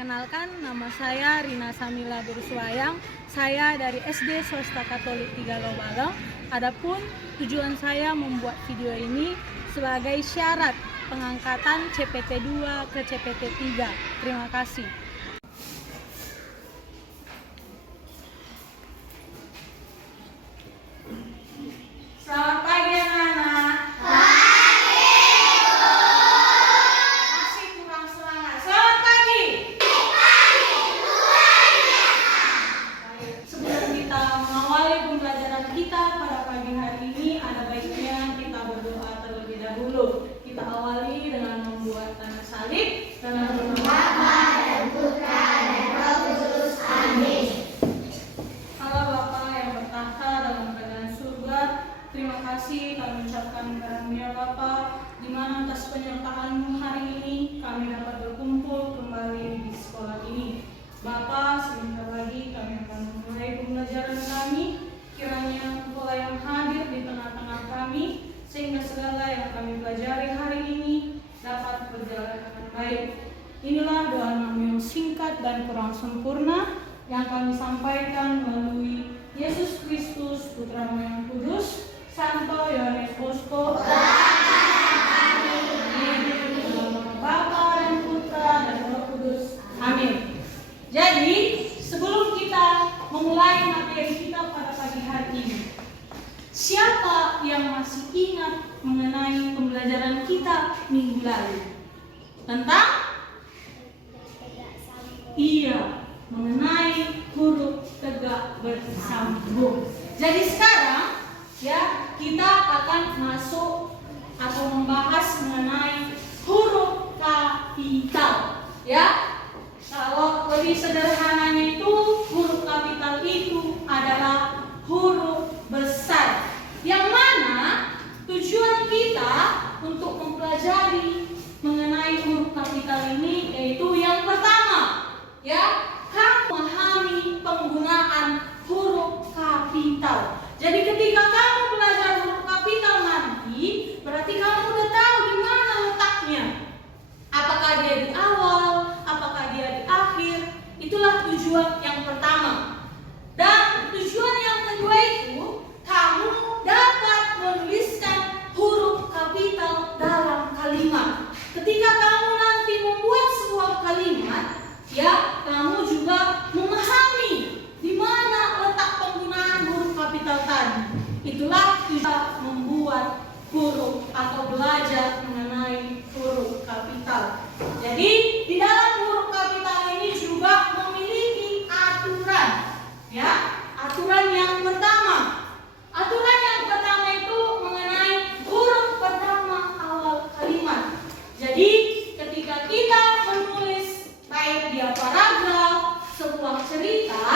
Kenalkan, nama saya Rina Samila Bursuayang. Saya dari SD Swasta Katolik 3 Lobalong. Adapun tujuan saya membuat video ini sebagai syarat pengangkatan CPT 2 ke CPT 3. Terima kasih. Selamat pagi anak-anak. Masih kurang semangat. Selamat pagi. Sebelum kita mengawali pembelajaran kita pada pagi hari ini, ada baiknya kita berdoa terlebih dahulu. Kita awali dengan membuat tanda salib dan berdoa. Bapa dan Putra dan Roh Kudus. Amin. Allah Bapa yang bertahta dalam kerajaan surga, terima kasih kami ucapkan karunia Bapa, di mana atas penyertaan-Mu hari ini kami dapat berkumpul kembali di sekolah ini. Bapa, sebentar lagi kami akan memulai pembelajaran kami. Kiranya Engkau yang hadir di tengah-tengah kami, sehingga segala yang kami pelajari hari ini dapat berjalan dengan baik. Inilah doa kami yang singkat dan kurang sempurna yang kami sampaikan melalui Yesus Kristus, Putra-Mu yang kudus, Santo Yohanes Bosco. Amin. Dalam nama Bapa dan Putra dan Roh Kudus. Amin. Jadi, sebelum kita memulai materi kita pada pagi hari ini, siapa yang masih ingat mengenai pembelajaran kita minggu lalu? Tentang? Iya, mengenai huruf tegak bersambung. Jadi sekarang ya, kita akan masuk atau membahas mengenai huruf kapital. Ya, kalau lebih sederhananya itu, huruf kapital itu adalah huruf besar. Yang mana tujuan kita untuk mempelajari mengenai huruf kapital ini yaitu yang pertama, ya, kamu memahami penggunaan huruf kapital. Jadi ketika kamu belajar huruf kapital nanti, berarti kamu udah tahu di mana letaknya. Apakah dia di awal, apakah dia di akhir. Itulah tujuan yang pertama. Dan tujuan yang kedua itu, kamu dapat menuliskan huruf kapital dalam kalimat. Ketika kamu nanti membuat sebuah kalimat, ya, kamu juga memahami di mana letak penggunaan huruf kapital tadi. Itulah kita membuat huruf atau belajar mengenai huruf kapital. Jadi di dalam huruf kapital ini juga memiliki aturan. Ya, aturan yang pertama. Aturan yang pertama itu mengenai huruf pertama awal kalimat. Jadi ketika kita menulis baik dia paragraf, sebuah cerita,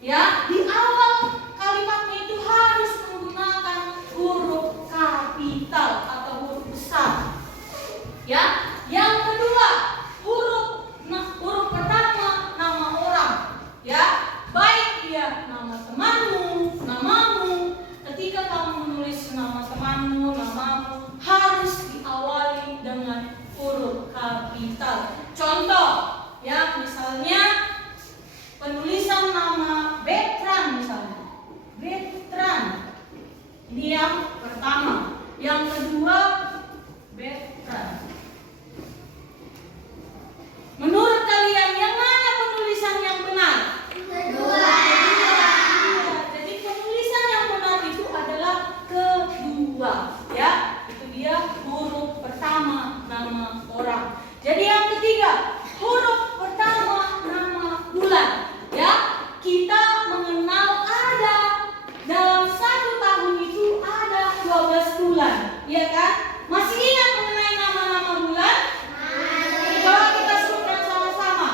ya, di awal kalimatnya itu harus menggunakan huruf kapital atau huruf besar. Ya, yang kedua, huruf pertama nama orang. Ya, baik dia nama temanmu, namamu. Ketika kamu menulis nama temanmu, namamu, harus diawali dengan huruf kapital. Contoh, ya, misalnya penulisan nama Betran misalnya. Betran. Ini yang pertama. Yang kedua, Betran. Menurut kalian yang mana penulisan yang benar? Kedua. Jadi penulisan yang benar itu adalah kedua. Ya, itu dia huruf pertama nama orang. Jadi yang ketiga, huruf pertama nama bulan. Ya, kita mengenal ada dalam satu tahun itu ada 12 bulan, ya kan? Masih ingat mengenai nama-nama bulan? Coba kita sebutkan sama-sama.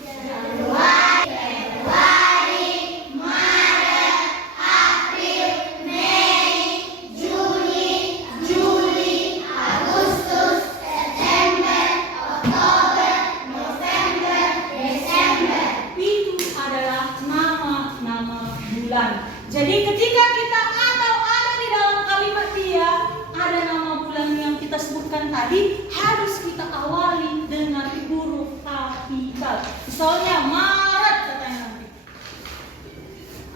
Januari, Februari, Maret, April, Mei, Juni, Juli, Agustus, September, Oktober, November, Desember. Itu adalah nama-nama bulan. Jadi ketika kita ada di dalam kalimat dia ada nama bulan yang kita sebutkan tadi, harus kita awali dengan huruf kapital. kapital. Misalnya Maret katanya nanti.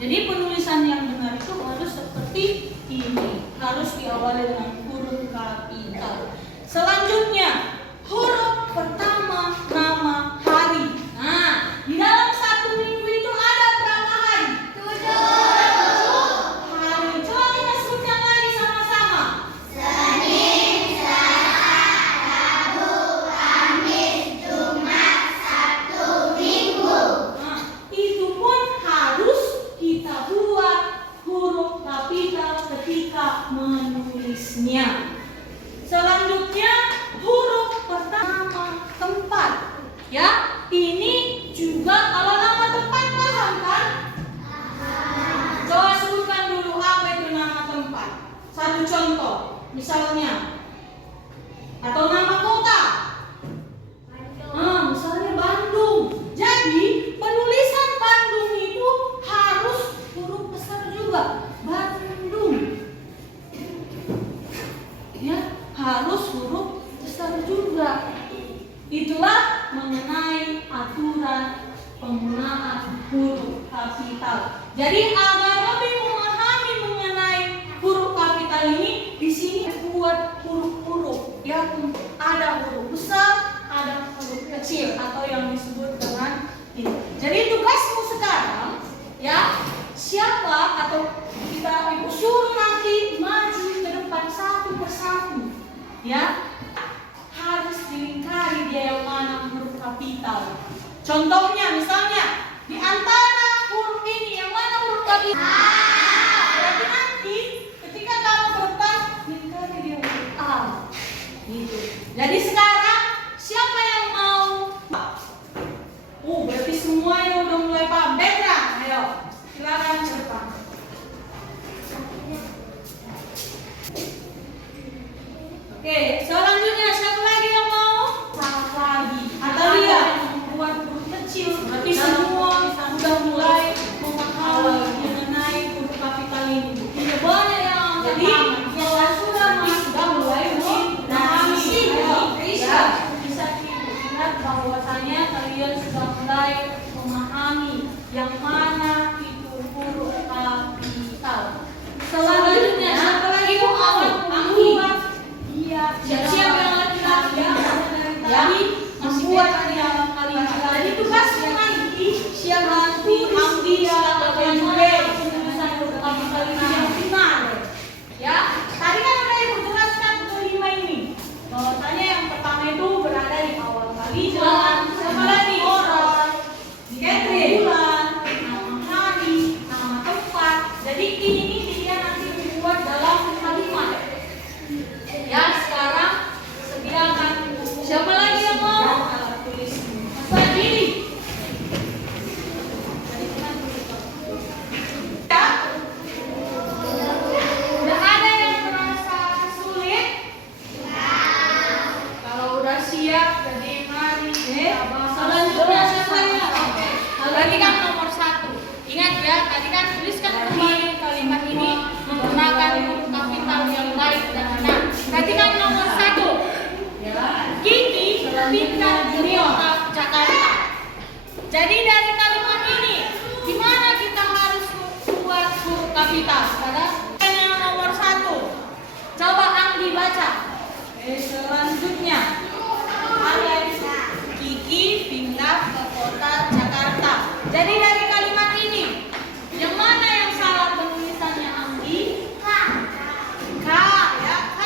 Jadi penulisan yang benar itu harus seperti ini. Harus diawali dengan huruf kapital. Selanjutnya, huruf pertama nama hari. Nah, di dalam satu minggu itu ada berapa hari? 7 hari. Coba kita sebutkan lagi sama-sama. Senin, Selasa, Rabu, Kamis, Jumat, Sabtu, Minggu. Nah, itu pun harus kita buat huruf kapital ketika menulisnya. Selanjutnya, huruf pertama tempat. Ya, ini juga kalau nama tempat paham kan? Coba sebutkan dulu apa itu nama tempat. Satu contoh, misalnya, atau nama kota. Nah, misalnya Bandung. Jadi penulisan Bandung itu harus huruf besar juga. Bandung. Ya, harus huruf besar juga. Itulah mengenai aturan penggunaan huruf kapital. Jadi agar lebih memahami mengenai huruf kapital ini, di sini buat huruf-huruf yang ada huruf besar, ada huruf kecil atau yang disebut dengan ini. Jadi tugasmu sekarang, ya, siapa atau kita ibu suruh nanti maju ke depan satu persatu, ya. Harus dilingkari dia yang mana huruf kapital. Contohnya misalnya di antara huruf ini yang mana huruf kapital? Berarti nanti ketika kamu berdebat lingkari dia huruf A. Gitu. Jadi sekarang siapa yang mau? Berarti semua yang udah mulai paham. Petra, ayo silakan cepat. Oke, selanjutnya siapa lagi yang mau? Lagi. Atalia yang membuat huruf kecil. Berarti semua sudah mulai memahami mengenai huruf kapital ini. Tidak banyak yang jadi kalau sudah mulai memahami. Ya, bisa dilihat bahwasanya kalian sudah mulai memahami yang mana itu huruf kapital. Selanjutnya siapa lagi yang membuat? Siap-siap yang laki-laki yang membuat dalam kalimat. Jadi tugasmu nanti siap nanti Anggi silakan juga penulisan huruf kapital ini yang benar. Ya, tadi kan udah ibu jelaskan kelima ini. Bahwasanya yang pertama itu berada di awal kalimat. Siapa lagi? Orang, Catherine, bulan, nama hari, nama tempat. Jadi ini dia nanti dibuat dalam kalimat. Ya, sekarang sediakan buku. Siapa lagi yang mau? Alat tulis. Masa diri. Ya. Udah ada yang merasa sulit? Kalau udah siap, jadi mari. Selanjutnya siapa ya? Tadi kan nomor 1. Ingat ya, tadi kan tuliskan kembali kalimat ini menggunakan huruf kapital yang baik dan benar. Tadi kan nomor 1. Kiki pindah ke kota Jakarta. Jadi dari kalimat ini, gimana kita harus buat huruf kapital? Yang nomor 1. Coba Anggi baca. Selanjutnya, Kiki pindah ke kota Jakarta. Jadi dari kalimat ini, yang mana yang salah penulisannya Anggi? K ya, K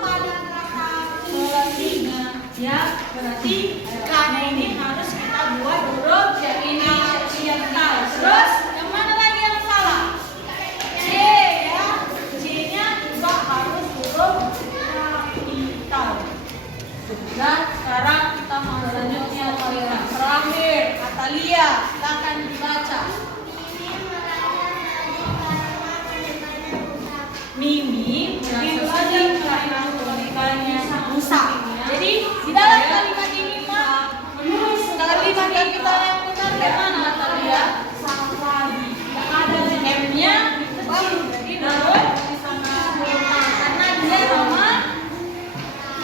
pada kata selanjutnya. Ya, berarti K-nya ini harus kita buat huruf yang ini kapital. Terus yang mana lagi yang salah? C ya, C-nya juga harus huruf kapital. Dan sekarang kita mau selanjutnya kalimat terakhir. Atalia, silakan dibaca. Mimi merasa sedih karena keluarganya rusak. Jadi di dalam kalimat ini mah menulis kalimat kapital yang benar bagaimana Atalia? Sangat lagi. Yang ada M-nya kecil. Jadi naruh di sana karena dia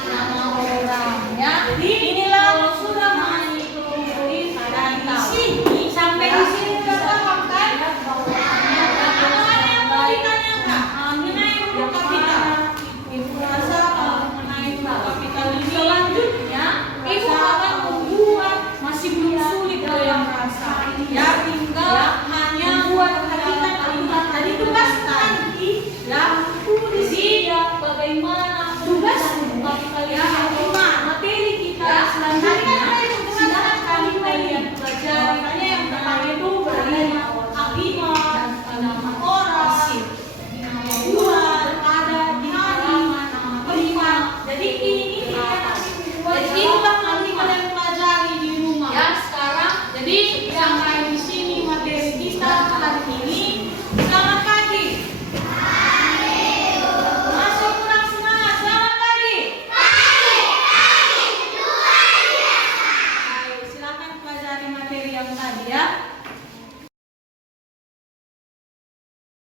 nama orang ya. Jadi inilah sudah mengikuti yang tadi ya.